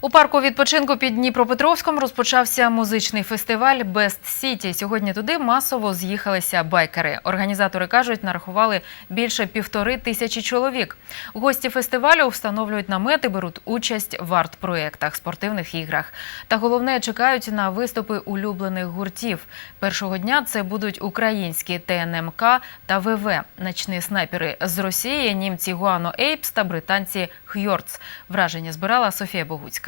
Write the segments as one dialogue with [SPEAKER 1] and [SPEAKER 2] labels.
[SPEAKER 1] У парку відпочинку під Дніпропетровськом розпочався музичний фестиваль Best City. Сьогодні туди масово з'їхалися байкери. Організатори кажуть, нарахували більше півтори тисячі чоловік. Гості фестивалю встановлюють намети, беруть участь в арт-проєктах, спортивних іграх. Та головне чекають на виступи улюблених гуртів. Першого дня це будуть українські ТНМК та ВВ, начні снайпери з Росії, німці Гуано Ейпс та британці Хьорц. Враження збирала Софія Богуцька.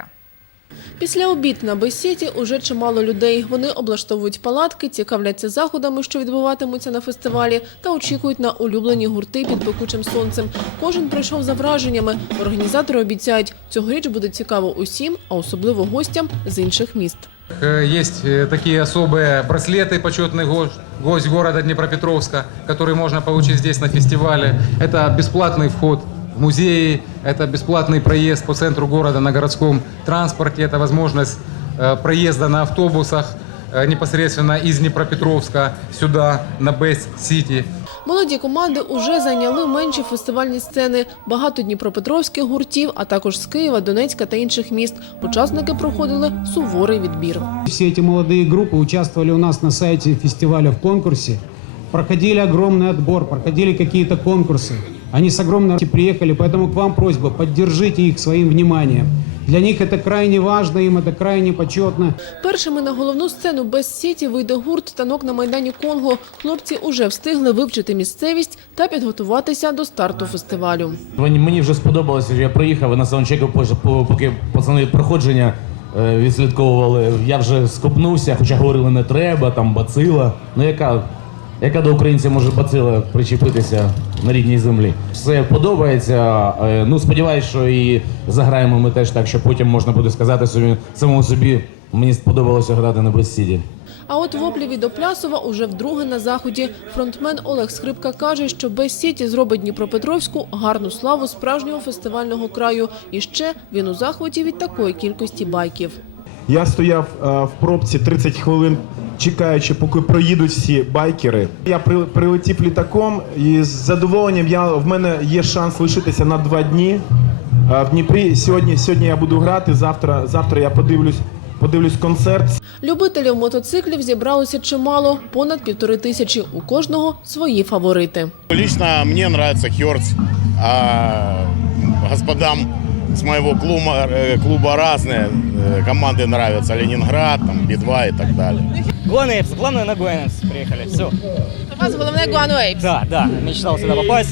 [SPEAKER 2] Після обід на бесіті уже чимало людей. Вони облаштовують палатки, цікавляться заходами, що відбуватимуться на фестивалі, та очікують на улюблені гурти під пекучим сонцем. Кожен прийшов за враженнями. Організатори обіцяють, цьогоріч буде цікаво усім, а особливо гостям з інших міст.
[SPEAKER 3] Э, Есть э, такие особые браслеты, почетный гость, гость города Днепропетровска, которые можно получить здесь на фестивале. Это бесплатный вход в музеи, это бесплатный проезд по центру города на городском транспорте, это возможность э, проезда на автобусах э, непосредственно из Днепропетровска сюда, на Бест-Сити.
[SPEAKER 2] Молоді команди уже зайняли менші фестивальні сцени. Багато дніпропетровських гуртів, а також з Києва, Донецька та інших міст. Учасники проходили суворий відбір.
[SPEAKER 4] Все эти молодые группы участвовали у нас на сайте фестиваля в конкурсе. Проходили огромный отбор, проходили какие-то конкурсы. Они с огромной радостью приехали, поэтому к вам просьба, поддержите их своим вниманием. Для них это крайне важно, им это крайне почетно.
[SPEAKER 2] Першими на головну сцену без сіті вийде гурт танок на майдані Конго. Хлопці уже встигли вивчити місцевість та підготуватися до старту фестивалю.
[SPEAKER 5] Мені, мені вже сподобалося, що я приїхав і на саундчеку, по- по- поки пацани проходження е, відслідковували, я вже скопнувся, хоча говорили не треба, там бацила. Ну яка, яка до українця може бацила причепитися на рідній землі? Все подобається. Е, Ну сподіваюся, що і заграємо ми теж так, що потім можна буде сказати собі самому собі. Мені сподобалося грати на безсіді.
[SPEAKER 2] А от воплі від Оплясова уже вдруге на заході. Фронтмен Олег Скрипка каже, що без сіті зробить Дніпропетровську гарну славу справжнього фестивального краю. І ще він у захваті від такої кількості байків.
[SPEAKER 6] Я стояв е, в пробці 30 хвилин, чекаючи, поки проїдуть всі байкери. Я при, прилетів літаком і з задоволенням я, в мене є шанс лишитися на два дні е, в Дніпрі. Сьогодні, сьогодні я буду грати, завтра, завтра я подивлюсь, подивлюсь концерт.
[SPEAKER 2] Любителів мотоциклів зібралося чимало – понад півтори тисячі. У кожного свої фаворити.
[SPEAKER 7] Лично мне нравится Хёрц, а господам с моего клуба, э, клуба разные э, команды нравятся. Ленинград, там, Би-2 и так
[SPEAKER 8] далее. Гуанэпс, главное на Гуанэпс приехали, все.
[SPEAKER 9] У вас головне Гуану.
[SPEAKER 8] Да, да, мечтал сюда попасть.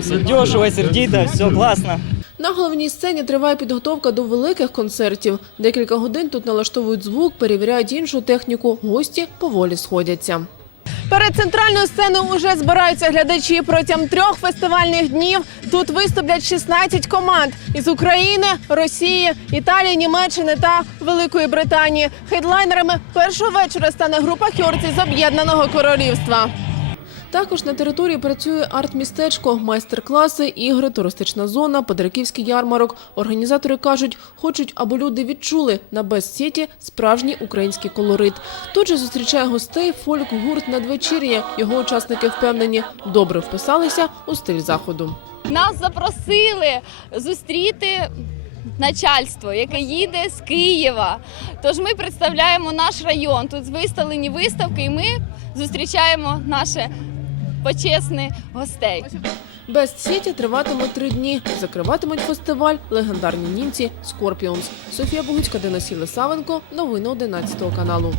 [SPEAKER 8] Все дешево, сердито, все классно.
[SPEAKER 2] На головній сцені триває підготовка до великих концертів. Декілька годин тут налаштовують звук, перевіряють іншу техніку. Гості поволі сходяться.
[SPEAKER 10] Перед центральною сценою вже збираються глядачі протягом трьох фестивальних днів. Тут виступлять 16 команд із України, Росії, Італії, Німеччини та Великої Британії. Хедлайнерами першого вечора стане група Хьорці з Об'єднаного Королівства.
[SPEAKER 2] Також на території працює арт-містечко, майстер-класи, ігри, туристична зона, Петриківський ярмарок. Організатори кажуть, хочуть, аби люди відчули на Бест-Сіті справжній український колорит. Тут же зустрічає гостей фольк-гурт «Надвечір'я». Його учасники впевнені, добре вписалися у стиль заходу.
[SPEAKER 11] Нас запросили зустріти начальство, яке їде з Києва. Тож ми представляємо наш район. Тут виставлені виставки, і ми зустрічаємо наших почесних гостей.
[SPEAKER 2] Бест-Сіті триватиме три дні. Закриватимуть фестиваль легендарні німці Скорпіонс. Софія Богуцька, Денис Єлисавенко. Новини 11 каналу.